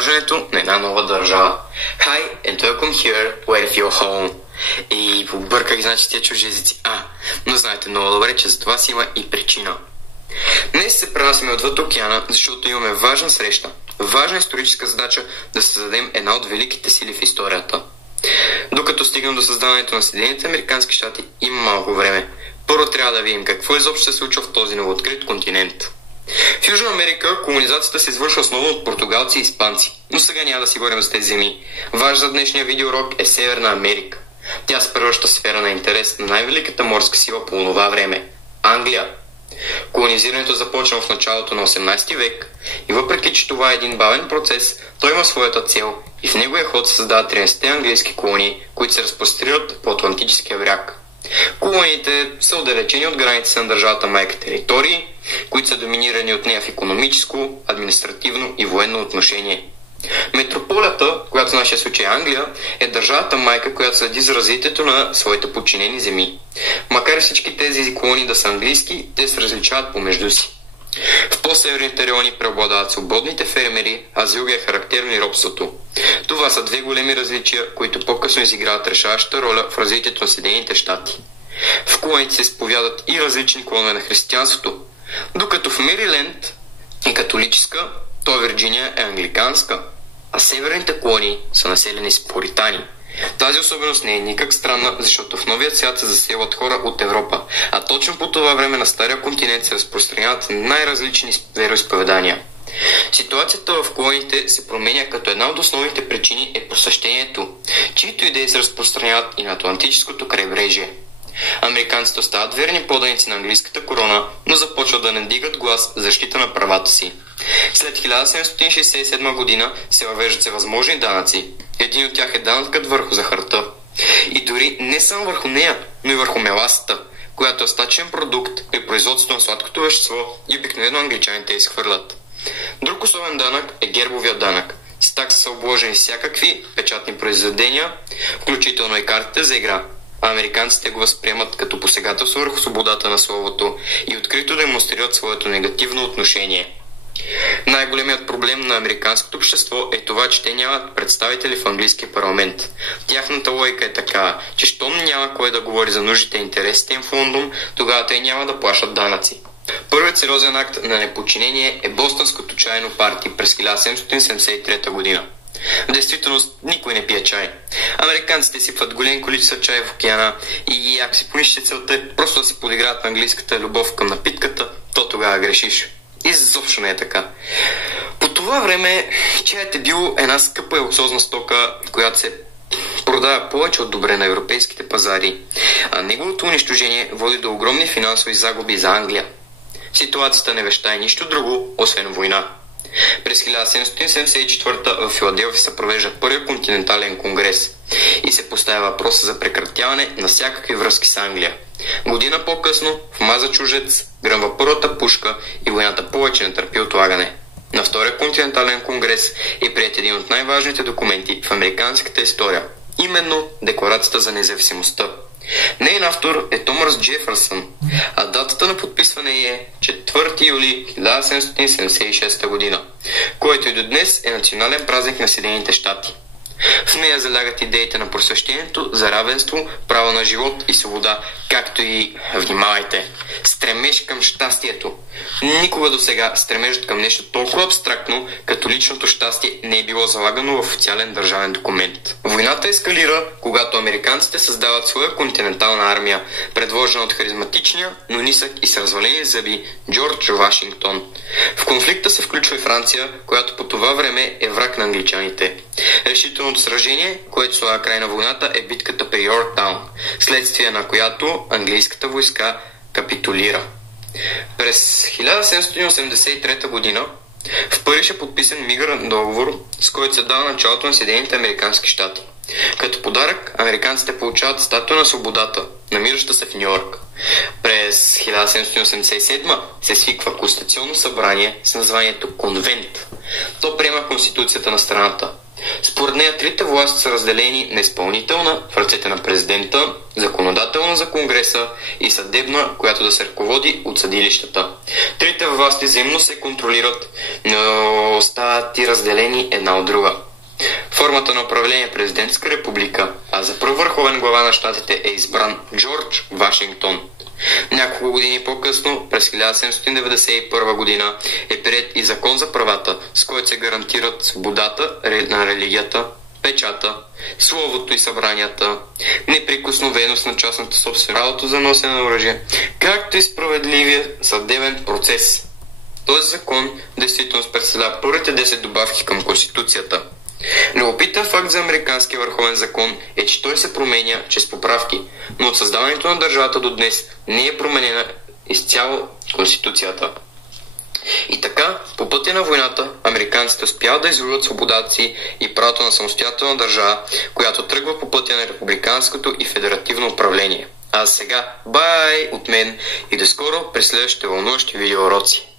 изграждането на една нова държава. Hi and welcome here where you feel home. И побърках, значи, тия чужди езици. Но знаете много добре, че за това си има и причина. Днес се пренасяме отвъд океана, защото имаме важна среща, важна историческа задача да създадем една от великите сили в историята. Докато стигнем до създаването на Съединените американски щати, има малко време. Първо трябва да видим какво изобщо се случва в този новооткрит континент. В Южна Америка колонизацията се извършва основно от португалци и испанци, но сега няма да си говорим за тези земи. Важен за днешния видеоурок е Северна Америка. Тя се превръща в сфера на интерес на най-великата морска сила по онова време – Англия. Колонизирането започна в началото на 18 век и въпреки, че това е един бавен процес, той има своята цел и в неговия ход се създават 13-те английски колонии, които се разпростират по Атлантическия бряг. Колониите са отдалечени от границите на държавата майка територии, които са доминирани от нея в икономическо, административно и военно отношение. Метрополията, която в нашия случай е Англия, е държавата майка, която следи за развитието на своите подчинени земи. Макар всички тези колонии да са английски, те се различават помежду си. В по-северните райони преобладават свободните фермери, а за юга е характерно и робството. Това са две големи различия, които по-късно изиграват решаваща роля в развитието на Съединените щати. В колониите се изповядат и различни клонове на християнството, докато в Мериленд е католическа, то Вирджиния е англиканска, а северните колонии са населени с пуритани. Тази особеност не е никак странна, защото в новия свят се заселват хора от Европа, а точно по това време на стария континент се разпространяват най-различни вероизповедания. Ситуацията в колониите се променя, като една от основните причини е просвещението, чието идеи се разпространяват и на Атлантическото крайбрежие. Американците остават верни поданици на английската корона, но започват да не дигат глас в защита на правата си. След 1767 година се въвеждат всевъзможни данъци. Един от тях е данъкът върху захарта. И дори не само върху нея, но и върху меласата, която е стачен продукт при производството на сладкото вещество и обикновено англичаните изхвърлят. Друг особен данък е гербовия данък. С такса са обложени всякакви печатни произведения, включително и картите за игра. Американците го възприемат като посегателство върху свободата на словото и открито демонстрират своето негативно отношение. Най-големият проблем на американското общество е това, че те нямат представители в английския парламент. Тяхната логика е такава, че щом няма кой да говори за нуждите и интересите им в Лондон, тогава те няма да плащат данъци. Първият сериозен акт на неподчинение е Бостонското чайно парти през 1773 година. В действителност никой не пие чай. Американците сипват големи количества чай в океана и ако си помислите целта е просто да си подиграят на английската любов към напитката, то тогава грешиш. Изобщо не е така. По това време чаят е бил една скъпа и луксозна стока, която се продава повече от добре на европейските пазари, а неговото унищожение води до огромни финансови загуби за Англия. Ситуацията не вещае нищо друго, освен война. През 1774 в Филаделфия се провежда първият континентален конгрес и се поставя въпроса за прекратяване на всякакви връзки с Англия. Година по-късно в Мазачузетс гръмва първата пушка и войната повече не търпи отлагане. На втория континентален конгрес е приет един от най-важните документи в американската история, именно Декларацията за независимостта. Нейн автор е Томас Джефърсън, а датата на подписване е 4 юли 1776 година, който и до днес е национален празник на Съединените щати. В нея залягат идеите на просвещението за равенство, право на живот и свобода, както и, внимавайте, стремеж към щастието. Никога до сега стремежът към нещо толкова абстрактно, като личното щастие, не е било залагано в официален държавен документ. Войната ескалира, когато американците създават своя континентална армия, предложена от харизматичния, но нисък и с развалени зъби Джордж Вашингтон. В конфликта се включва и Франция, която по това време е враг на англичаните. Решителното сражение, което слага край на войната, е битката при Йорктаун, следствие на която английската войска капитулира. През 1783 година в Париж е подписан мирен договор, с който се дава началото на Съединените американски щати. Като подарък, американците получават статуя на свободата, намираща се в Нью-Йорк. През 1787 се свиква Конституционно събрание с названието Конвент. То приема конституцията на страната. Според нея трите власти са разделени на изпълнителна в ръцете на президента, законодателна за Конгреса и съдебна, която да се ръководи от съдилищата. Трите власти взаимно се контролират, но остават и разделени една от друга. Формата на управление е президентска република, а за пръв върховен глава на щатите е избран Джордж Вашингтон. Няколко години по-късно, през 1791 година, е приет и закон за правата, с който се гарантират свободата на религията, печата, словото и събранията, неприкосновеност на частната собственост, правото за носене на оръжие, както и справедливия съдебен процес. Този закон действително представлява първите 10 добавки към Конституцията. Любопитен факт за американския върховен закон е, че той се променя чрез поправки, но от създаването на държавата до днес не е променена изцяло Конституцията. И така, по пътя на войната, американците успяват да извоюват свободата си и правото на самостоятелна държава, която тръгва по пътя на републиканското и федеративно управление. А сега, бай от мен и до скоро при следващите вълнуващи видеоуроци.